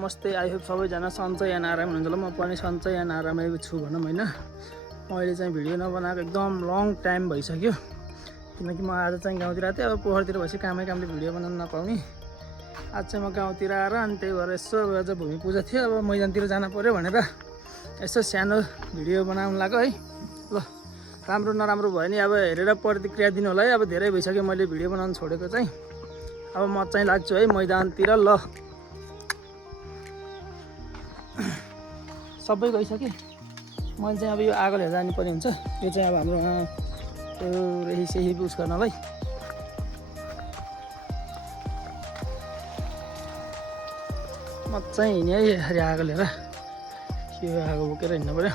नमस्ते। I hope सबैजना सन्चै एन्ड आराम हुनुहुन्छ होला। म पनि सन्चै एन्ड आरामै छु भनौँ होइन। मैले चाहिँ भिडियो नबनाएको एकदम लङ टाइम भइसक्यो, किनकि म आज चाहिँ गाउँतिर थिएँ। अब पोखरतिर भएपछि कामले भिडियो बनाउन नपाउने। आज चाहिँ म गाउँतिर आएर अनि त्यही भएर यसो आज भूमि पूजा थियो, अब मैदानतिर जान पऱ्यो भनेर यसो सानो भिडियो बनाउनु लाग्यो है। ल राम्रो नराम्रो भयो नि अब हेरेर प्रतिक्रिया दिनु होला है। अब धेरै भइसक्यो मैले भिडियो बनाउनु छोडेको चाहिँ। अब म चाहिँ लाग्छु है मैदानतिर। ल सबै गइसक्यो। मैले चाहिँ अब यो आगो लिएर जानुपर्ने हुन्छ। यो चाहिँ अब हाम्रो त्यो रेही उस गर्नलाई म चाहिँ हिँडेँ है आगो लिएर। यो आगो बोकेर हिँड्नु पऱ्यो।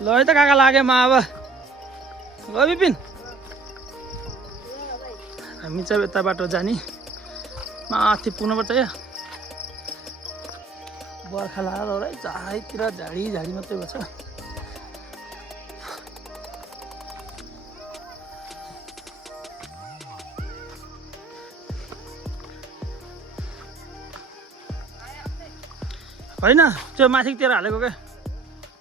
ल है त काका लाग्यो म अब ल बिपिन, हामी चाहिँ यता बाटो जाने माथि पुग्नुपर्छ। या बर्खा लाग्यो है, चारैतिर झाडी मात्रै भएछ। होइन त्यो माथितिर हालेको क्या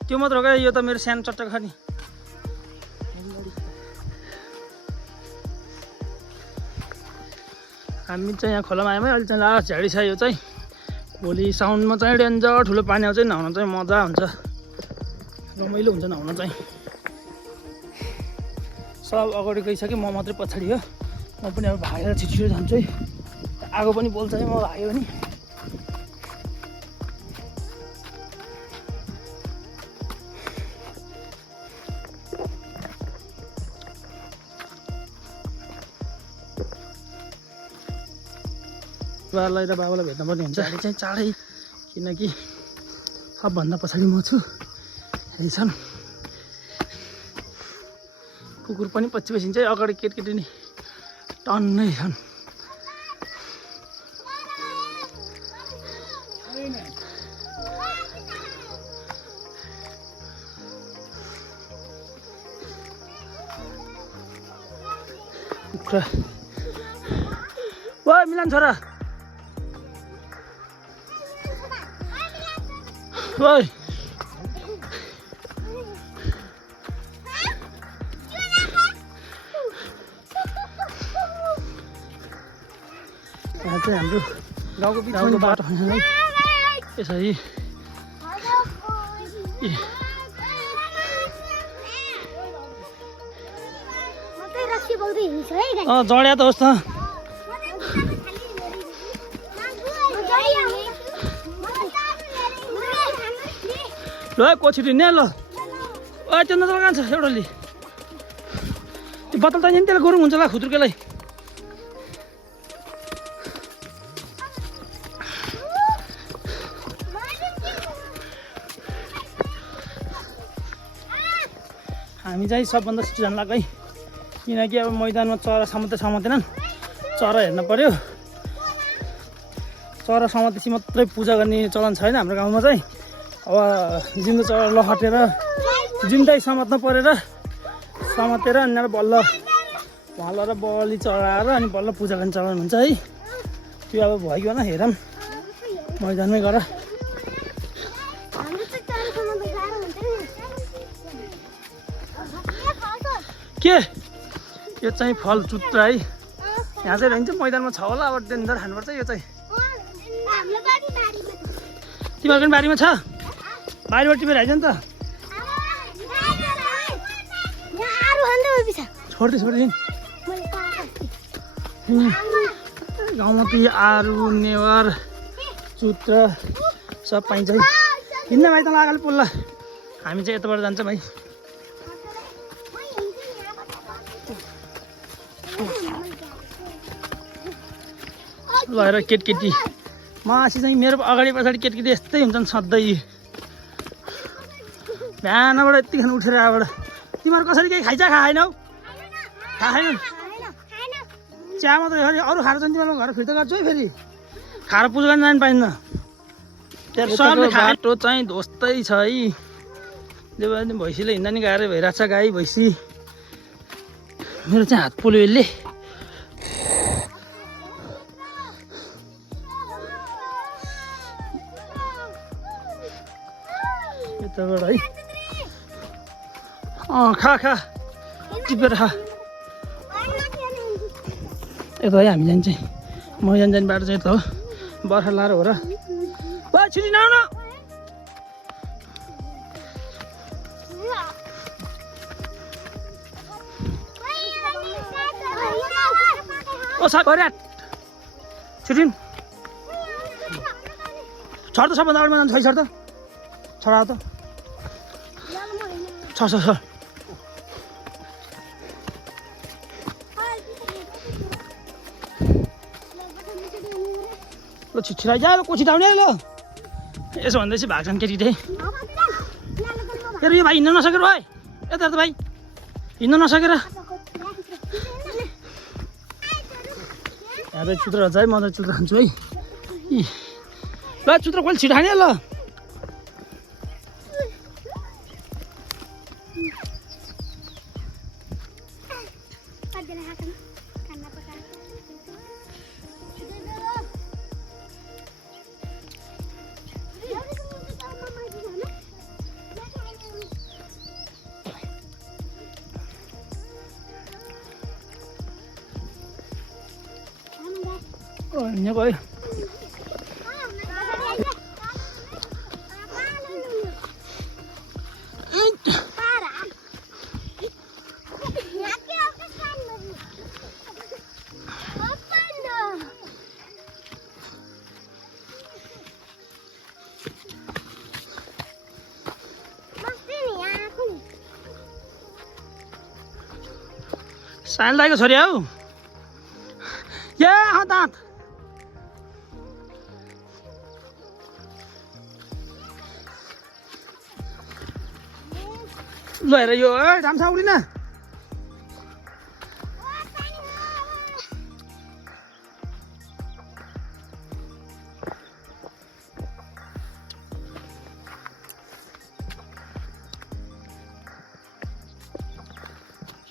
त्यो मात्र हो क्या। यो त मेरो सानो चट्टक छ नि। हामी चाहिँ यहाँ खोलामा आयौँ है। अहिले चाहिँ लास्ट झाडी छ यो चाहिँ। भोलि साउनमा चाहिँ डेन्जर ठुलो पानी आउँछ। नुहाउन चाहिँ मजा हुन्छ, रमाइलो हुन्छ नुहाउन चाहिँ। सब अगाडि गइसक्यो, म मात्रै पछाडि हो। म पनि अब भागेर छिटो जान्छु है। आगो पनि बोल्छ है म भाग्यो भने। बाबालाई र बाबालाई भेट्न पनि हुन्छ। अहिले चाहिँ चाँडै, किनकि सबभन्दा पछाडि म छु। हेरि छन् कुकुर पनि पछि चाहिँ अगाडि केटकेटी नि टन्नै छन्। कुखुरा ओ मिलन छोरा ओइ यहाँ चाहिँ हाम्रो गाउँको बाटो है। यसरी जड्या त होस् त। ल कोछिटी नि ल त्यो नजर कान्छ एउटाले त्यो बतल चाहिन्छ नि, त्यसलाई गरौँ हुन्छ ल खुद्रुकेलाई। हामी चाहिँ सबभन्दा छिटो जानु लाग्यो है, किनकि अब मैदानमा चरा समातेनन्। चरा हेर्न पर्यो। चरा समातेपछि मात्रै पूजा गर्ने चलन छैन हाम्रो गाउँमा चाहिँ। अब जिन्दो चरा लखटेर जिन्दै समात्न परेर समातेर अनि बल्ल र बलि चढाएर अनि बल्ल पूजा गर्ने चलन हुन्छ है। त्यो अब भइगयो न, हेरौँ मैदानमै गर। के यो चाहिँ फल चुत्रा है। यहाँ चाहिँ रहन्छ मैदानमा छ होला। अब डेन्जर खानुपर्छ यो चाहिँ। तिमीहरूको पनि बारीमा छ? बारीबाट टिपेर आइज नि त। छोड्दै गाउँमा त आरु नेवार चुत्र सब पाइन्छ है। हिँड्न भाइ त लगाले पोल्ला। हामी चाहिँ यताबाट जान्छ भाइ। लगाएर केटकेटी मासी चाहिँ मेरो अगाडि पछाडि केटकेटी यस्तै हुन्छन् सधैँ। बिहानबाट यतिखेर उठेर आबाट तिमीहरू कसरी केही खाइजा खाएनौ? खाएन चिया मात्रै हो। अरू खाएर चाहिँ तिमीहरू घर फिर्ता गर्छु है। फेरि खाएर पूजा गर्न जानु पाइन्न। बाटो चाहिँ ध्वस्तै छ है। देवानी भैँसीले हिँड्दा नि गाह्रै भइरहेको छ। गाई भैँसी मेरो चाहिँ हात पोल्यो यसले। यताबाट है खा खा टिपेर खा। यता है हामी जान्छ म जाने बाटो चाहिँ यता हो। बर्खा लाएर हो र छिटो नआउन। ओ साग हरियाट छिटिन छर त सबभन्दा अगाडिमा जान्छ। छर त छरा त छ छ छ ल छिटो आइजा ल कोठी आउने ल। यसो भन्दैछ भाग्छन् केटी त्यही। हेर यो भाइ हिँड्न नसकेर भाइ यता त भाइ हिँड्न नसकेर यहाँ चुत्र हुन्छ है। म त चुत्र खान्छु है। ल चुत्र कहिले छिटो खाने ल। हिँड्ने गयो साइल दाइको छोरी हौ। या दाँत ल हेर यो राम्रोसँग उडिन।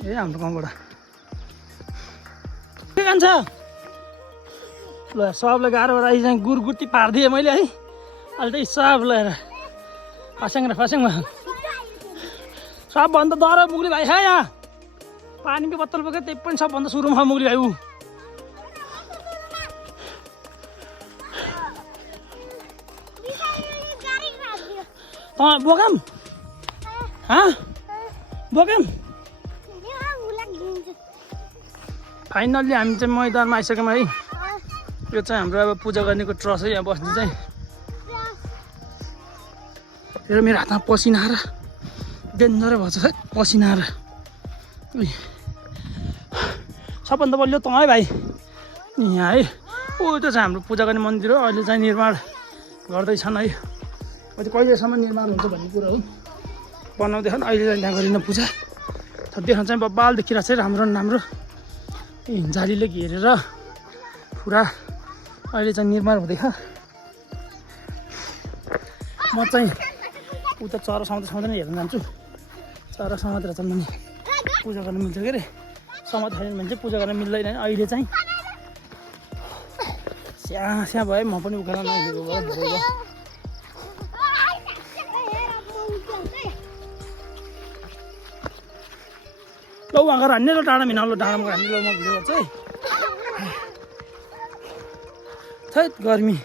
ए हाम्रो गाउँबाट के खान्छ ल। सबलाई गाह्रो भएर चाहिँ गुरगुर्ती पारिदिएँ मैले है। अहिले त्यही सब लिएर फस्याङ र फस्याङमा सबभन्दा डर मुगली भाइ है। यहाँ पानीको बोतल बोकेर त्यही पनि सबभन्दा सुरुमा मुगली भाइ ऊ। बोकाम बोकाम फाइनल्ली हामी चाहिँ मैदानमा आइसक्यौँ है। यो चाहिँ हाम्रो अब पूजा गर्नेको ट्रस है। यहाँ बस्ने चाहिँ र मेरो हातमा पसिना आएर डेन्जरै भएको छ पसिना आएर। सबभन्दा बलियो तँ है भाइ यहाँ है। ओ त्यो चाहिँ हाम्रो पूजा गर्ने मन्दिर हो। अहिले चाहिँ निर्माण गर्दैछन् है। अहिले कहिलेसम्म निर्माण हुन्छ भन्ने कुरा हो। बनाउँदैछन् अहिले चाहिँ त्यहाँ गरिन पूजा। देख्न चाहिँ बब्बाल देखिरहेको छ राम्रो राम्रो। जालीले घेरेर पुरा अहिले चाहिँ निर्माण हुँदैछ। म चाहिँ उता चरा समातेर हेर्न जान्छु। चरा समातेर चाहिँ भने पूजा गर्न मिल्छ के अरे। समात छैन भने चाहिँ पूजा गर्न मिल्दैन। अहिले चाहिँ स्या स्या भयो। म पनि उकालो नहिँडेको भयो। ल उहाँ गएर हान्ने ल डाँडामा हिँड। ल डाँडामा गएर हान्ने ल। म भिडियो गर्छु है। थैट गर्मी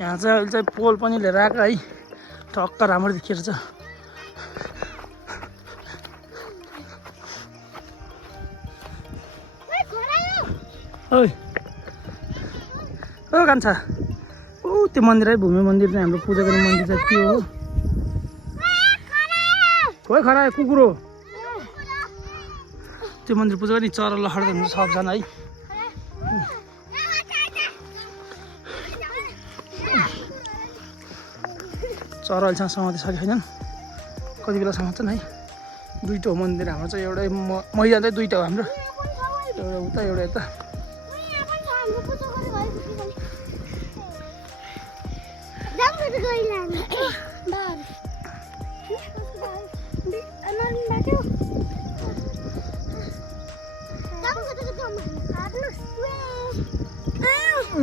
यहाँ चाहिँ अहिले चाहिँ पोल पनि लिएर आएको है। टक्क राम्रो देखिएर छ। ओइ ओ कान्छा ऊ त्यो मन्दिर है। भूमि मन्दिर चाहिँ हाम्रो पूजा गर्ने मन्दिर चाहिँ के हो। खोइ खरा कुकुर हो त्यो मन्दिर पूजा गर्ने। चरा लहर हुन्छ सबजना है। चरा अहिलेसम्म समाते सकेको छैनन्। कति बेला समात्छन् है। दुईवटा हो मन्दिर हाम्रो चाहिँ। एउटै मैदान चाहिँ दुईवटा हो हाम्रो। एउटा उता एउटा यता।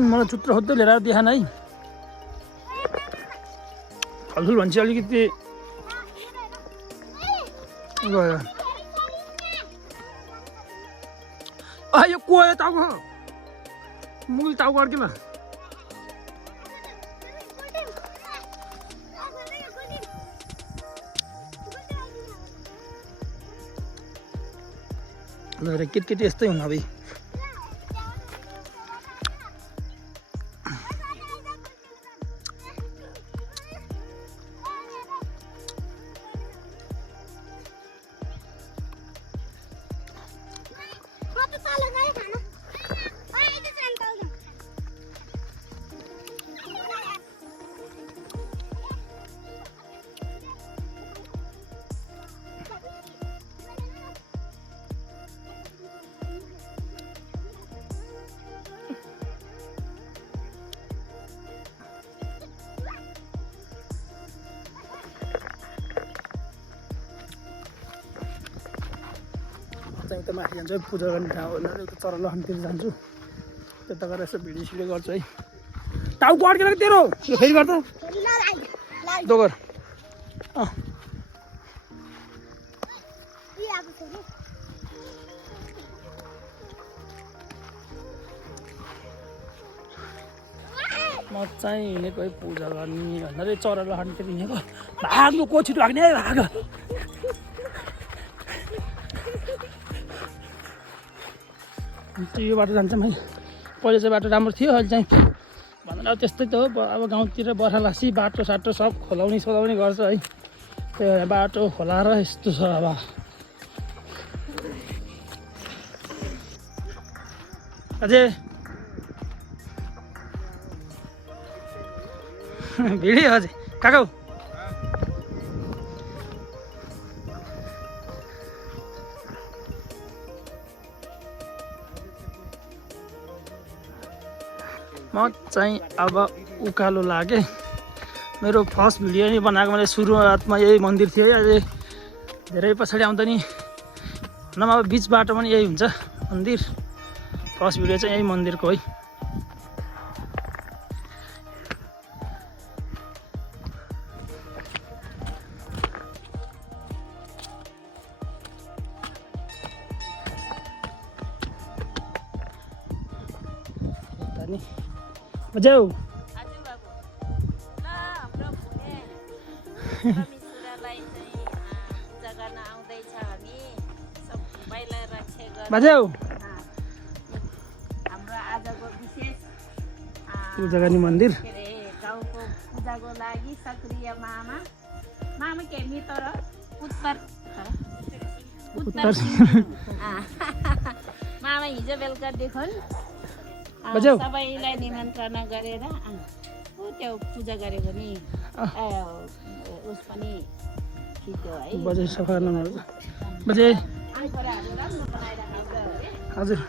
मलाई चुत्रो खोज्दै लिएर देखान है फलफुल भन्छ अलिकति गयो यो को आयो टाउको मुगल टाउको अड्केला केटी यस्तै हुन भाइ चाहिँ त माथि जान्छु है पूजा गर्ने ठाउँ एउटा चरलहनतिर जान्छु त्यता गएर यसो भिडियो सिडियो गर्छु है टाउको अड्केर तेरो यो फेरि गर्दा दोगर म चाहिँ हिँडेको है पूजा गर्ने भन्दा चरलहनतिर हिँडेको भाग्नु को छिटो भाग्ने है भाग यो बाटो जान्छ है पहिले चाहिँ बाटो राम्रो थियो अहिले चाहिँ भनेर अब त्यस्तै त हो अब गाउँतिर बर्खा लाग्छ बाटो साटो सब खोलाउने सोलाउने गर्छ है त्यो बाटो खोलाएर यस्तो छ अब अझै भिडियो अझै काका म चाहिँ अब उकालो लागेँ मेरो फर्स्ट भिडियो नि बनाएको मैले सुरुवातमा यही मन्दिर थियो है अझै धेरै पछाडि आउँदा नि नभए अब बिच बाटो पनि यही हुन्छ मन्दिर फर्स्ट भिडियो चाहिँ यही मन्दिरको है बजाऊ बजाऊ पूजा गर्ने मन्दिर गाउँको पूजाको लागि सक्रिय मामा के मित्र उत्तर मामा हिजो बेलुका देखुन् सबैलाई निमन्त्रणा गरेर त्यो पूजा गरेको नि उस पनि खिच्यो है बजे सफा बजे हजुर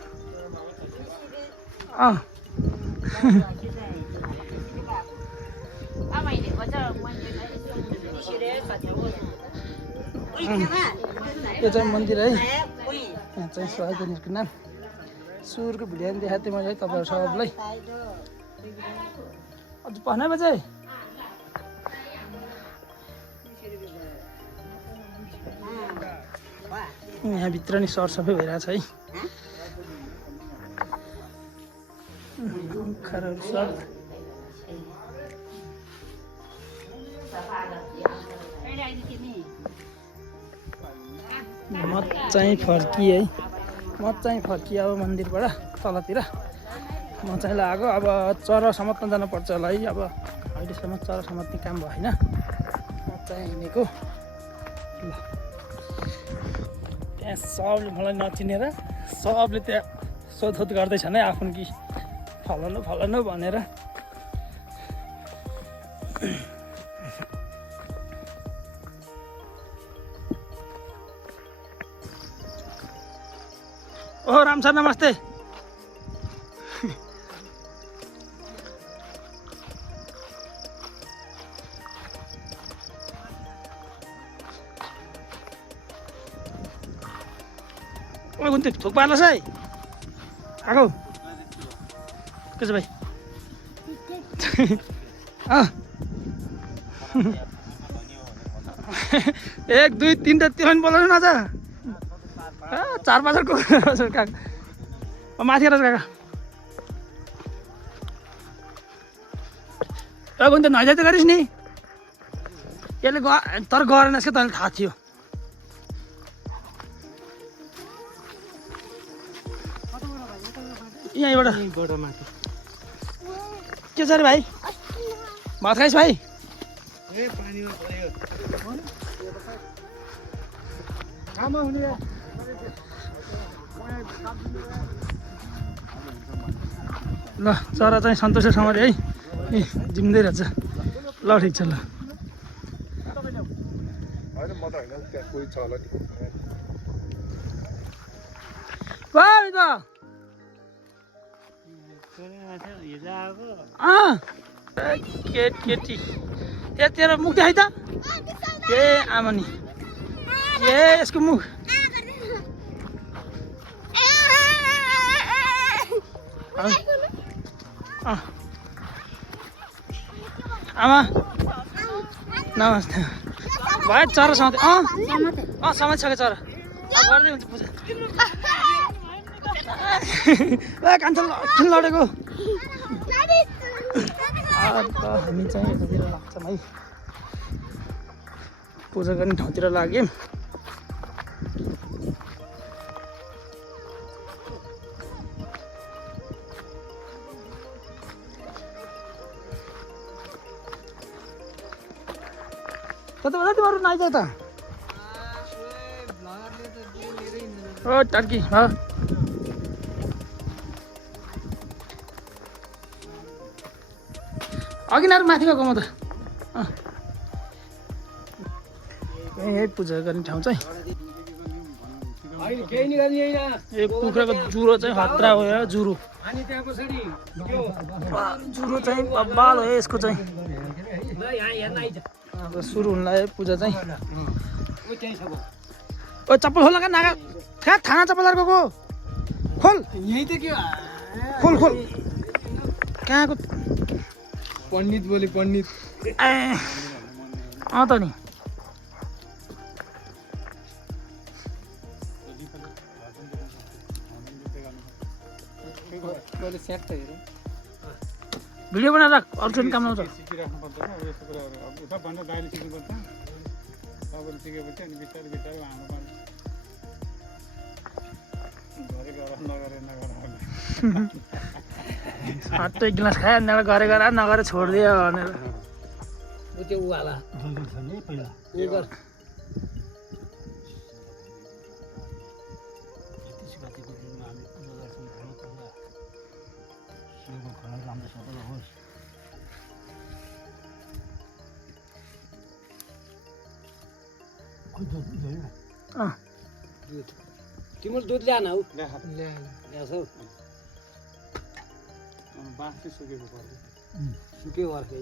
यो चाहिँ मन्दिर है यहाँ चाहिँ सहजनीको नाम सुरुको भिडियो पनि देखाएको थिएँ मैले तपाईँहरू सबलाई अझ पढ्नै बजे यहाँभित्र नि सरसफाइ भइरहेछ है खरहरू सब म चाहिँ फर्किएँ अब मन्दिरबाट तलतिर म चाहिँ लाग्यो अब चरा समात्न जानुपर्छ होला है अब अहिलेसम्म चरा समात्ने काम भएन म चाहिँ हिँडेको ल त्यहाँ सबले मलाई नचिनेर सबले त्यहाँ सोधखोज गर्दैछन् है आफ्नो कि फलानु भनेर ओ राम सर नमस्ते ओ कुन्ती थोक पार्नुहोस् है आएको के छ भाइ 1 2 3 त त्यो पनि बोलाउनु न त 4-5 काका माथि हेर काका कुन्ती नैजा त गरिस् नि यसले तर गरेनस् क्या तैँले थाहा थियो यहाँबाट के छ अरे भाइ भात खाइस् भाइ ल चरा चाहिँ सन्तोषसँग है ए जिम्दै रहेछ ल ठिक छ ल केटी ए तेरो मुख देखाइ त ए आमा नि ए यसको मुख आमा नमस्ते भाइ चरा समाते समातिसक्यो चरा गर्दै हुन्छ पूजा कान्छा किन लडेको हामी चाहिँ यतातिर लाग्छौँ है पूजा गर्ने ठाउँतिर लाग्यौँ कता तिमीहरू नाइज त ओ टर्की अघि न माथि गएको म त यही पूजा गर्ने ठाउँ चाहिँ ए कुखुराको जुरो चाहिँ खतरा हो यार जुरो चाहिँ बब्बाल हो यसको चाहिँ अब सुरु हुन लाग्यो पूजा चाहिँ ओ चप्पल खोल नागा कहाँ थाना चप्पल अर्को खोल यही त के खोल खोल कहाँको पण्डित बोले पण्डित ए त नि भिडियो बनाएर राख अरू चाहिँ काम आउँछ एक गिलास खायो अन्त गरे नगरे छोडिदियो भनेर तिम्रो दुध ल्यान हौ बाँस चाहिँ सुकेको पर्यो सुक्यो अर्कै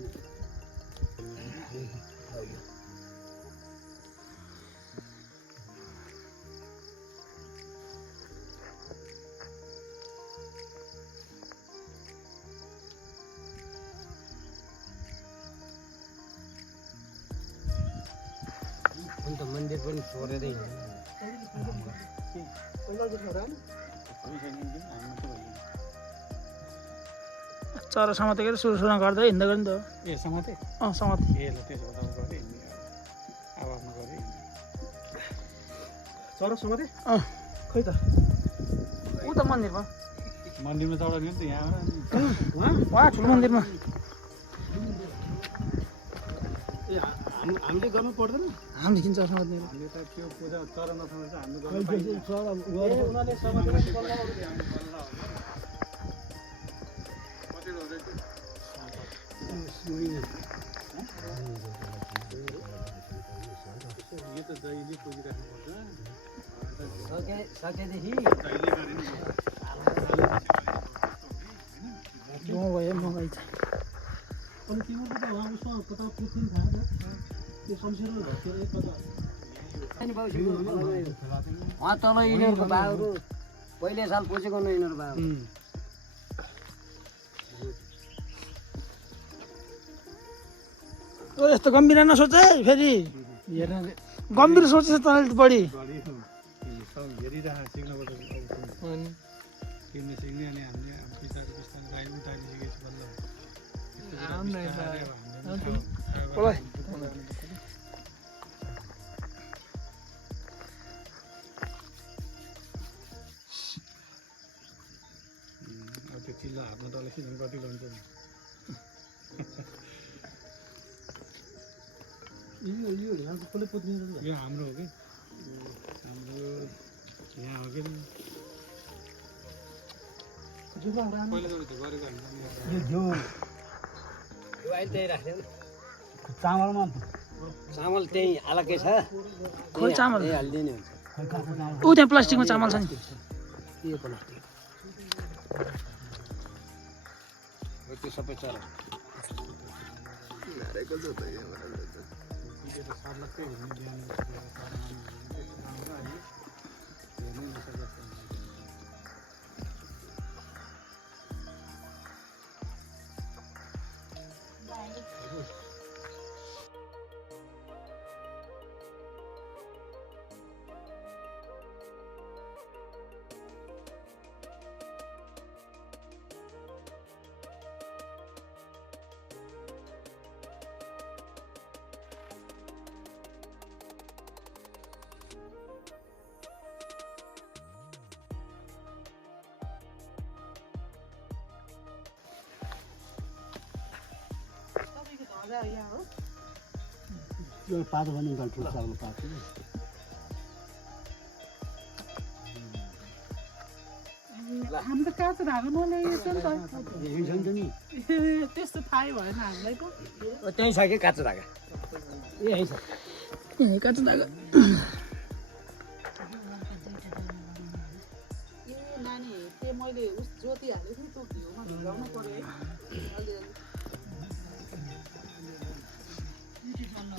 अन्त मन्दिर पनि छोडेरै चरा समातेको सुरुमा गर्दै हिँड्दै गयो नि त ए समाते समाते ए ल त्यसो भए गरेँ आवाजमा गरेँ चरा समाते खै त ऊ त मन्दिरमा चढाउने नि त यहाँ वहाँ ठुलो मन्दिरमा ए हामीले गर्नु पर्दैन हामीदेखि चरा समात्ने हामीले त त्यो पूजा चरा नसमाते चाहिँ हामीले यो त जहिले पुजिराख्नुपर्छ सकेदेखि भयो मगाइ चाहिँ अनि तिम्रो त उहाँको कता पुग्थ्यो नि थाहा त्यो शमशेर भएर एक कता तल यिनीहरूको भाउहरू पहिले साल पोसेको न यिनीहरू भाउ ओ यस्तो गम्भीर नसोच है फेरि गम्भीर सोचेछ तँले बढी हेरिरहेको सिक्नबाट किन्न सिक्ने अनि हामीले बिस्तारै बिस्तारै गाई उतारिसकेपछि बल्ल अब त्यो चिल्ला हातमा तल सिधै कति लन्छ नि यो हाम्रो हो कि हाम्रो यहाँ हो कि पहिला त गरेको अहिले त्यही राख्यो चामलमा चामल त्यही अलग्गै छ खोइ चामल हालिदिने हुन्छ ऊ त्यहाँ प्लास्टिकमा चामल छ नि यो प्लास्टिक त्यो सबै चरा यो पातो भने ठुलो सालको पातो हाम्रो काँचो धागो नल्याइएछ नि त नि त्यस्तो थाहै भएन हामीलाई त त्यहीँ छ कि काँचो धागा यही छ काँचो धागा नानी त्यो मैले उस ज्योति हालेको थिएँ त्यो घिउमा भिजाउनु पर्यो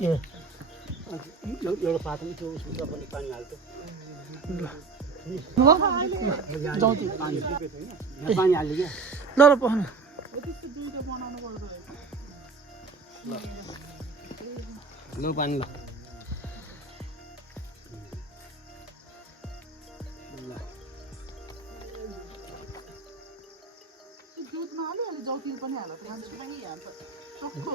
है एउटा पातमा त्यो उसमा पनि पानी हाल्छ जाउँ पानी पानी हाल्यो क्या ल ल पखाउनु त्यस्तो दुधो बनाउनु पर्दो ल पानी ल दुधमा अलिअलि जौतिर पनि हाल्छ मान्छे पनि हाल्छ टक्को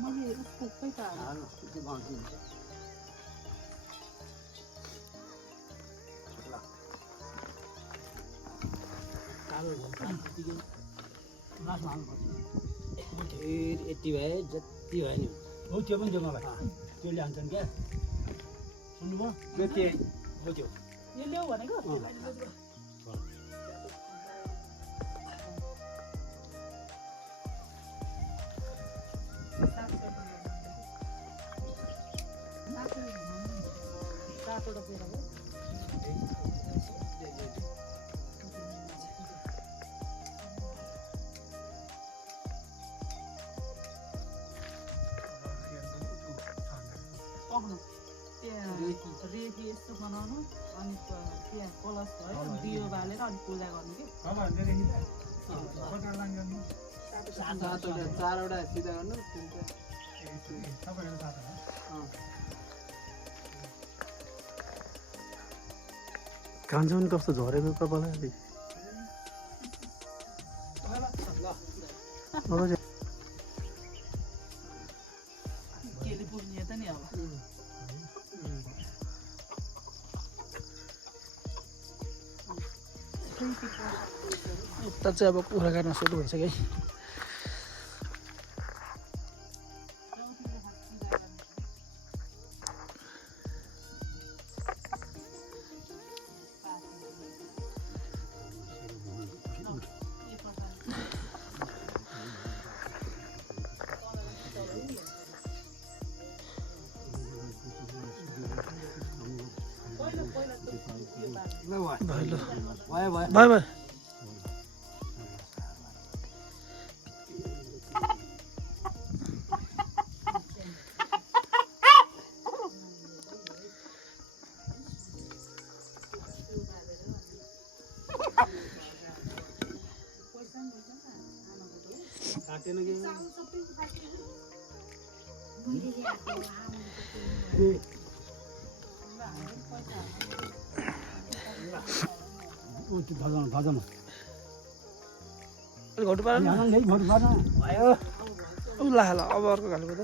मैले उसको खै त यति भए जति भयो नि हो त्यो पनि दियो मलाई त्यसले हान्छन् क्या सुन्नुभयो त्यो के हो त्यो यो ल्याऊ भनेको रेती यस्तो बनाउनु अनि त्यहाँ कलश भयो दियो बालेर अनि पूजा गर्नु कि चारवटा सिधा गर्नु कान्छ पनि कस्तो झरेको कपाल केले पुग्ने त नि अब यता चाहिँ अब कुरा गर्न सुरु भइसक्यो है भयो ल भयो भयो भयो भयो काटेन कि भजन अलिक घट्नु पारेन भयो ल ल अब अर्को घालेको त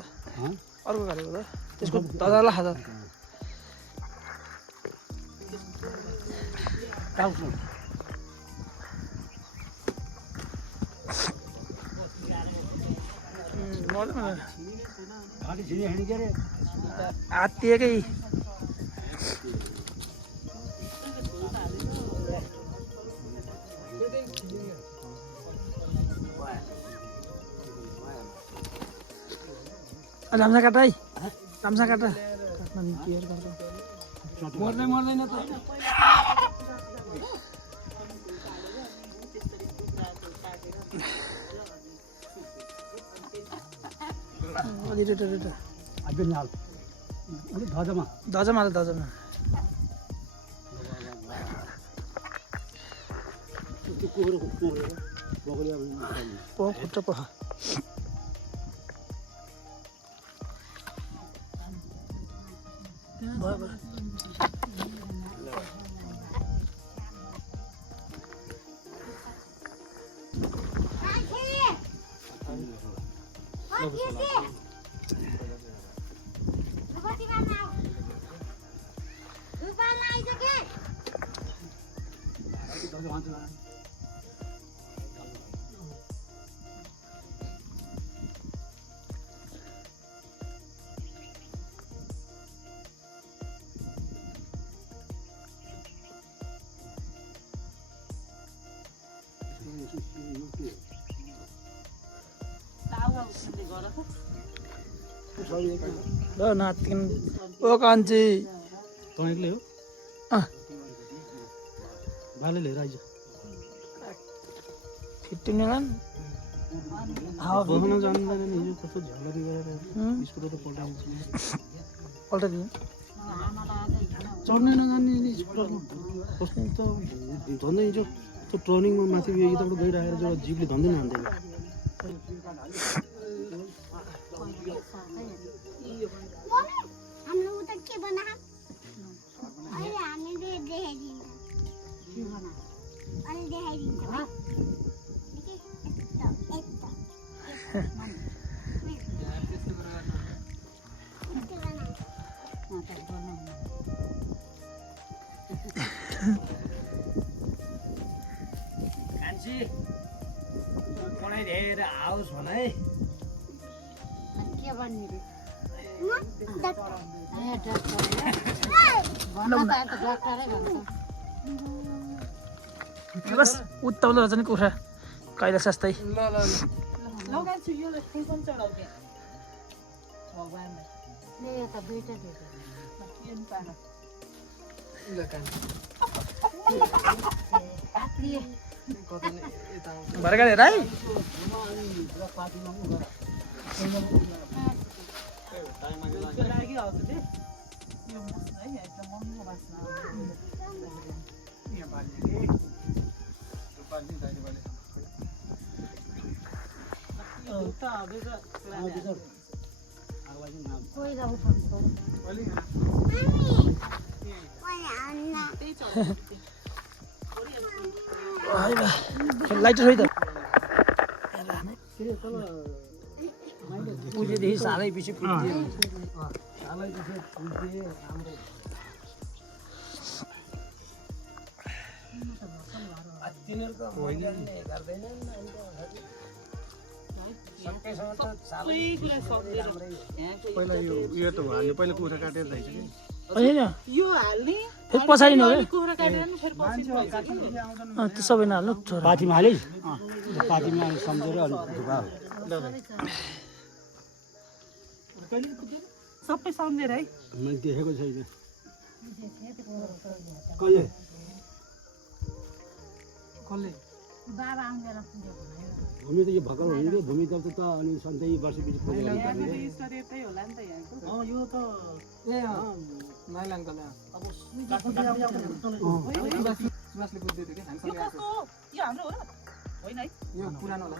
अर्को घालेको त त्यसको धजा ल खाजा आत्तिएकै राम्सा काट है राम्सा काट मर्दैन त अलि रेट धजमा दजमा हाल दजमा पोह खुट्ट पोह भयो भयो ल नातिन ओ कान्छी तँ एक्लै हो अँ भाले लिएर आइज फिटिङ लान बस्न जान्दैन नि हिजो कस्तो झलरी गरेर स्कुटर त पल्टाइदिन्छु पल्टाइदिनु चढ्नै नजान्ने नि स्कुटरमा कस्तो झन्डै हिजो त्यो टर्निङमा माथि यताबाट गइरहेर जो जिपले झन्डै नहान्दैन कान्छी पढाइदिएर आओस् भन है के भन्ने रे बस उत्ताउलो रहेछ नि कुखुरा कहिले सस्तै लगाउँछु यो फुल पनि चढाउँथे भगवान्लाई भरे हेर है लागि हजुर यो मस्त है एकदम महँगो बास्ना लाइटर है त पुजेदेखि सालै पछि पुज्यो पहिला यो त हाल्ने पहिला कुखुरा काटेर ल्याइछ कि होइन यो हाल्ने फेरि पछाडि न हो कुखुरा काटेर नि फेरि पछि त्यो सबै नहाल्नु पाथीमा हाले पाथीमा सम्झेर अलिक धुपा सबै सम्झेर है मैले देखेको छैन कहिले बाबा आउने बेला पुग्यो भने भूमि त यो भर्खर होइन कि भूमि त अनि सधैँ वर्षपछि पूजा गर्नु यहाँनिर इष्ट देवतै होला नि त यहाँको यो त नाइलाङको अब सुवासले बुझ्दै थियो कि यो कस्तो हो? यो हाम्रो हो र होइन है यो पुरानो होला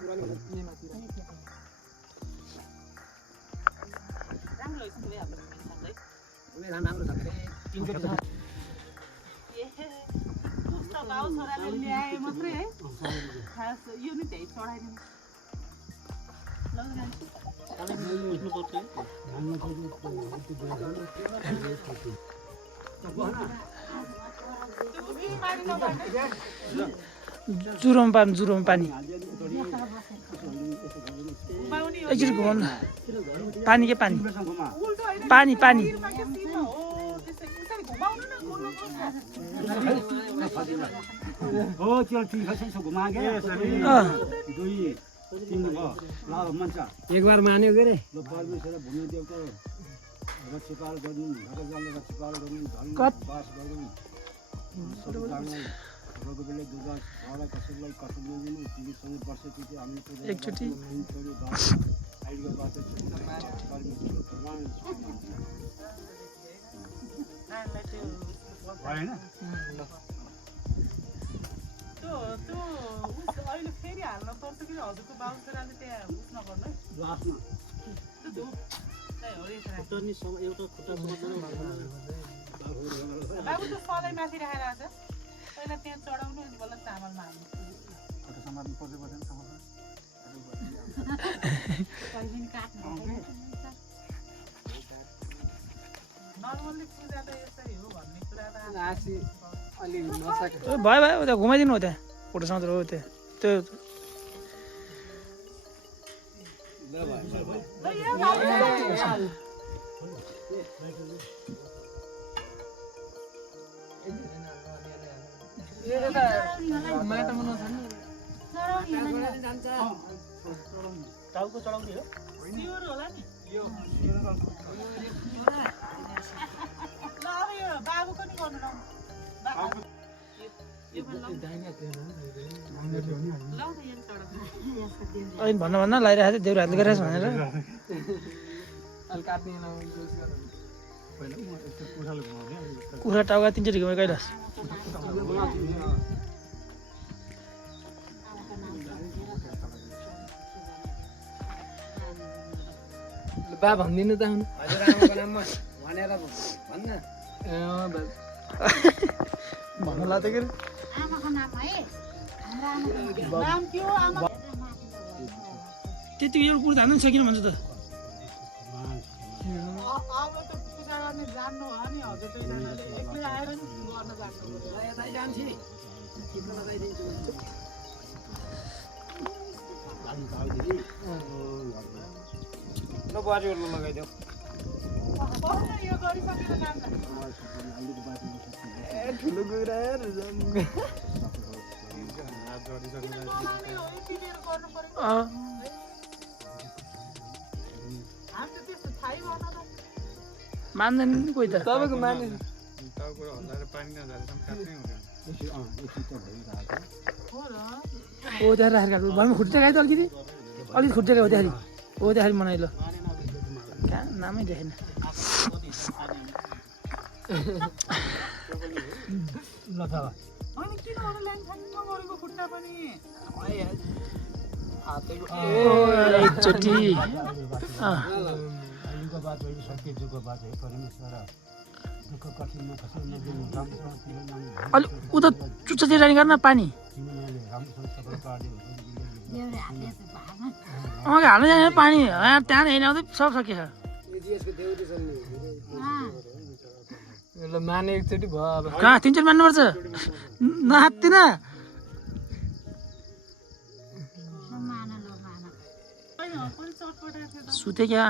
राम्रो रहेछ नि हाम्रो सधैँ राम्रो छ कस्तो गाउँ छोराले ल्याए मात्रै है खास यो नि त्यही चढाइदिनु जुरोम पानी एकचोटि घुमाउनु पानी के पानी पानी पानी हो त्यो ठिक छ यसो घुमा के दुई तीन भयो ल मन्छ एक बार मान्यो के रे ल परमेश्वर भूमि देवता रक्षपाल गर्नु भगवानले रक्षपाल गर्नु धन बास गर्नु सबै जान्नु भगवान बेले दुर्गा छाडा कसैलाई कसम दिनु तिमीसँग वर्षपछि हामी एकचोटि आइडिया बात भएन त्यो अहिले फेरि हाल्न पर्छ कि हजुरको बाबु छोराले त्यहाँ उस नगर्नु है आफ्नो त्यो धुप चाहिँ हो रहेछ एउटा खुट्टा बाबु त सधैँ माथि राखेर आएको छ पहिला त्यहाँ चढाउनु अनि बल्ल चामलमा हाल्नु समात्नु पर्छ पर्दैन समात्नु नर्मल्ली पूजा त यसरी हो भन्ने कुरा त आसी अलि नसके भयो उता घुमाइदिनु हो त्यहाँ फोटो समात्र हो त्यो टाउको चढाउने हो सियोर होला नि यो ल अब यो बाबुको नि गर्नु अहिले भन्न लगाइरहेको थियो देउरा हातले गरेछ भनेर कुखुरा टाउका 3 चोटि घुमे कैलाश बा भनिदिनु त भन्नु लाग्थ्यो कि आमाको नाम है हाम्रो आमाको नाम के हो आमा त्यतिको एउटा कुरो धान्नु सकिन भन्छ त अब त पूजा गर्ने जान्नु हो नि हजुर दुईजनाले एक्लै आएर नि गर्न जान्नु ल बारीहरू लगाइदेऊ यो गरिसकेर जान्छ ठुलो कुरा मान्दैन नि कोही त तपाईँको मान्ने टाउको हल्लाएर पानी नझरेसम्म काट्नै हुँदैन ओ त्यहाँ राखेर काट्नु भरमा खुट्टा गाई त अलिकति खुट्टा गाई हो त्यहाँदेखि मनाइ ल कहाँ नामै देखेन ल त अनि किन अरू लाइन खानु नगरेको खुट्टा पनि एकचोटि युगको बात हो सत्य युगको बात हो परमेश्वर दुःख कठिनमा कसैले नदिनु राम्रोसँग अलि उता चुच्चातिर जाने गर्न पानी तिमीले राम्रोसँग सबै पार्दै हाल्नु जाने पानी त्यहाँ हेर्न आउँदै सब सकिएछ ल माने एकचोटि भयो अब कहाँ 3 चोटि मान्नुपर्छ नहात्तिन सुते क्या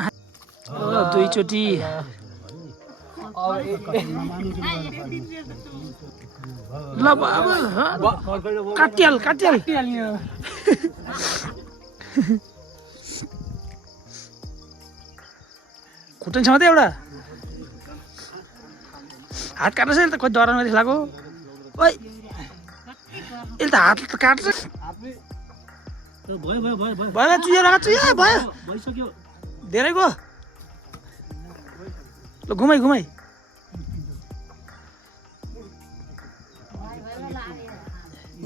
2 चोटि ल अब काटिहाल खुट्टा छ त एउटा हात काट्छ यसले त खोइ डराउनु जस्तो लाग्यो ओइ यसले त हात त काट्छ भयो भयो भयो भयो भयो चुयो भयो भइसक्यो धेरैको ल घुमाइ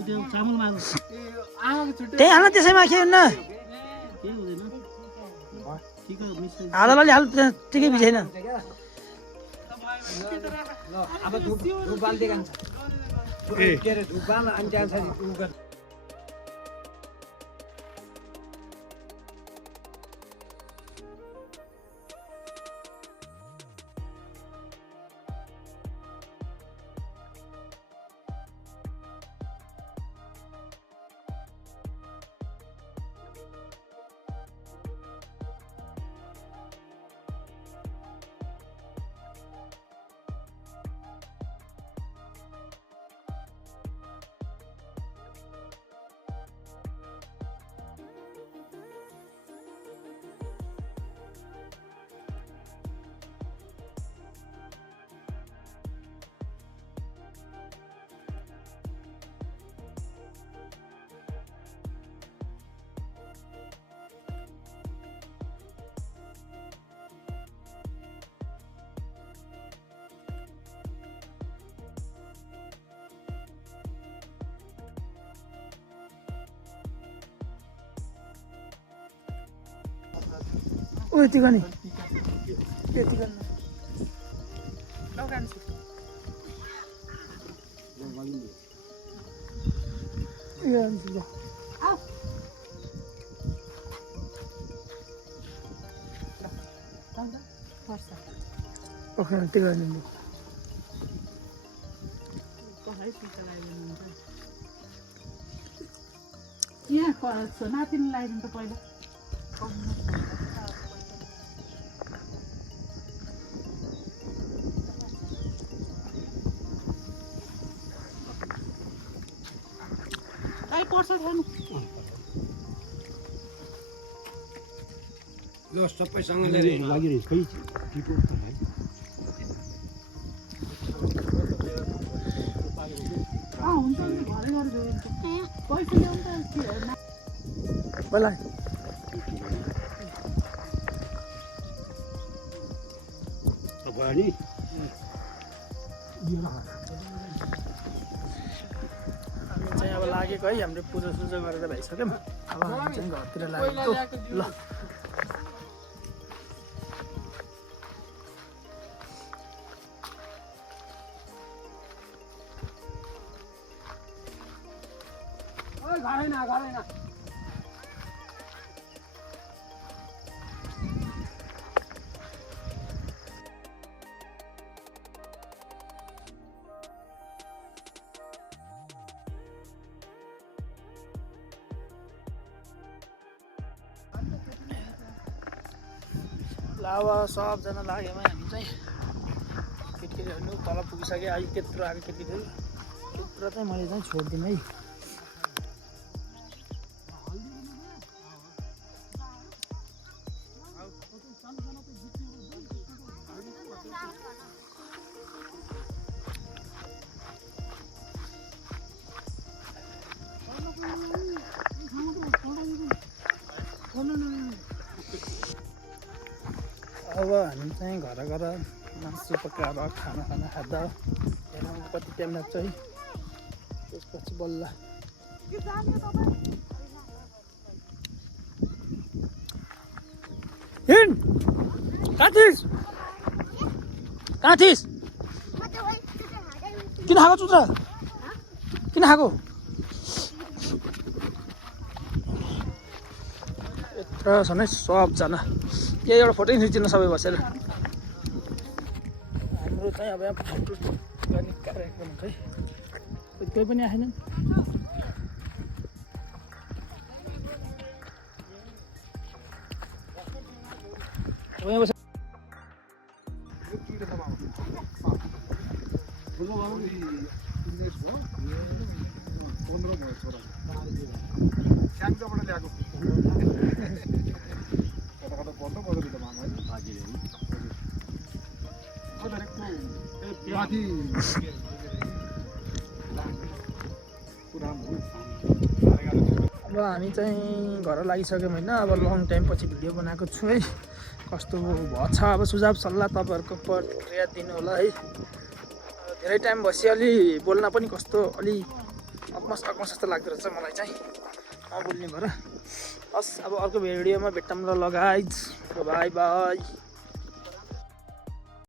त्यो चामलमा त्यही हाल्न त्यसैमा के हुन्न केही हुँदैन ठिक हो मिस हाल ठिकै बिछैन अब धुप बाल्दै जान्छ के अरे धुप बाल्न अनि जान्छ ओ यति गर्ने यति गर्न ओके यति गर्ने यहाँ नातिनी लगाइदिनु त पहिला पर्छ खानु ल सबैसँग लागि खै टिपो हुन्छ नि घरै गरेर पैसा ल्याउनु त बोलाइ भयो नि चाहिँ अब लागेको है हामीले पूजा सुजा गरेर भइसक्यौँ अब हामी चाहिँ घरतिर लागेको ल घरैन ल अब सबजना लाग्यौँ है हामी चाहिँ केटीकेटीहरू तल पुगिसक्यो अहिले त्यत्रो आएको केटीकेटीहरू त्यत्रो चाहिँ मैले चाहिँ छोडिदिउँ है अब हामी चाहिँ घर गएर मासु पकाएर खाना खाँदा हेर्नु कति टाइम लाग्छ है त्यसपछि बल्ल हिँड कहाँ थिइस् किन खाएको चुत्रा किन खाएको यत्र छन् है सबजना यही एउटा फोटो खिचिदिनु सबै बसेर हाम्रो चाहिँ अब यहाँ फोटो गर्ने कार्यक्रम खै कोही पनि आएनन् माथि अब हामी चाहिँ घर लागिसक्यौँ होइन। अब लङ टाइम पछि भिडियो बनाएको छु है। कस्तो भएछ अब सुझाव सल्लाह तपाईँहरूको प्रतिक्रिया दिनु होला है। धेरै टाइम भएपछि अलि बोल्न पनि कस्तो अलि अकमस जस्तो लाग्दो रहेछ मलाई चाहिँ नबोल्ने भएर। हस् अब अर्को भिडियोमा भेट्टाम ल गाइज। By by.